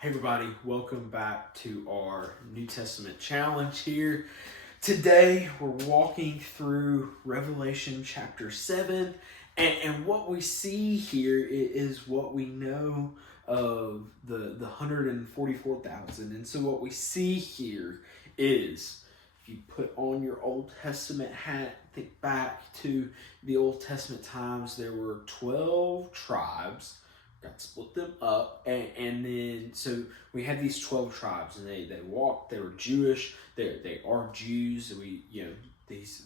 Hey everybody, welcome back to our New Testament challenge here. Today we're walking through Revelation chapter 7, and what we see here is what we know of the 144,000. And so what we see here is, if you put on your Old Testament hat, think back to the Old Testament times, there were 12 tribes. Got to split them up, and then so we had these 12 tribes, and they walked. They were Jewish. They are Jews.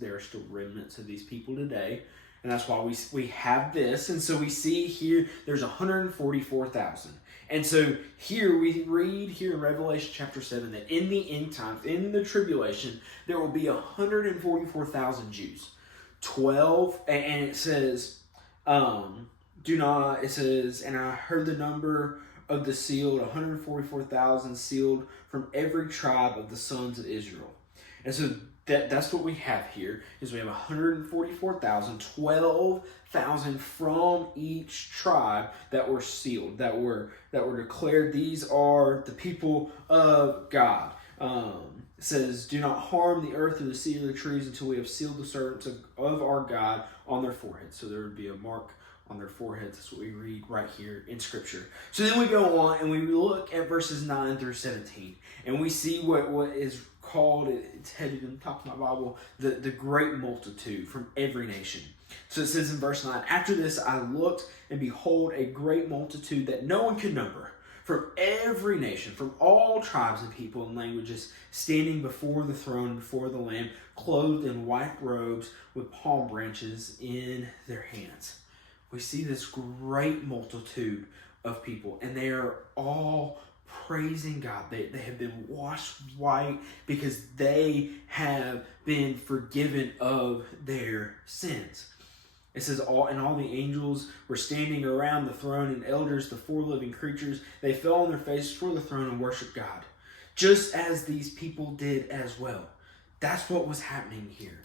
There are still remnants of these people today, and that's why we have this. And so we see here there's 144,000, and so here we read here in Revelation chapter 7 that in the end times, in the tribulation, there will be 144,000 Jews. 12, and it says. It says, and I heard the number of the sealed, 144,000 sealed from every tribe of the sons of Israel. And so that's what we have here, is we have 144,000, 12,000 from each tribe that were sealed, that were declared. These are the people of God. It says, do not harm the earth or the sea or the trees until we have sealed the servants of our God on their foreheads. So there would be a mark on their foreheads. That's what we read right here in Scripture. So then we go on and we look at verses 9 through 17. And we see what is called, it's headed in the top of my Bible, the great multitude from every nation. So it says in verse 9, after this I looked, and behold, a great multitude that no one could number, from every nation, from all tribes and people and languages, standing before the throne and before the Lamb, clothed in white robes with palm branches in their hands. We see this great multitude of people, and they are all praising God. They have been washed white because they have been forgiven of their sins. It says, all the angels were standing around the throne, and elders, the four living creatures, they fell on their faces before the throne and worshiped God, just as these people did as well. That's what was happening here.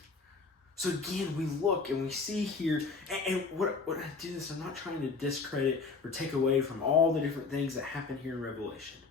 So again, we look and we see here, and what I do this, I'm not trying to discredit or take away from all the different things that happen here in Revelation.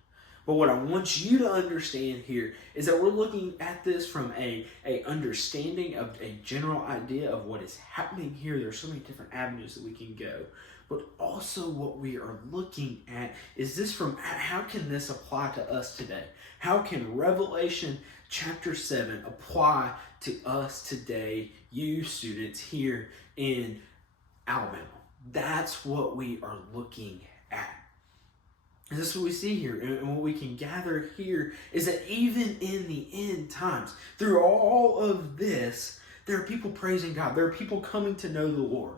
But what I want you to understand here is that we're looking at this from a understanding of a general idea of what is happening here. There are so many different avenues that we can go. But also what we are looking at is this from how can this apply to us today? How can Revelation chapter 7 apply to us today, you students here in Alabama? That's what we are looking at. And this is what we see here, and what we can gather here is that even in the end times, through all of this, there are people praising God. There are people coming to know the Lord.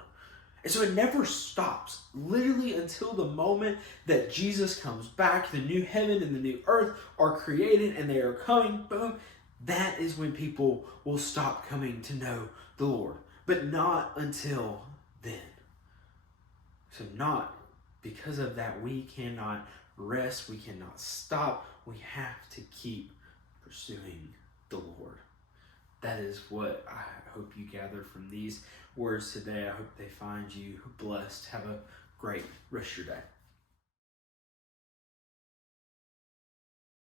And so it never stops, literally until the moment that Jesus comes back, the new heaven and the new earth are created and they are coming, boom, that is when people will stop coming to know the Lord. But not until then. So because of that, we cannot rest, we cannot stop, we have to keep pursuing the Lord. That is what I hope you gather from these words today. I hope they find you blessed. Have a great rest of your day.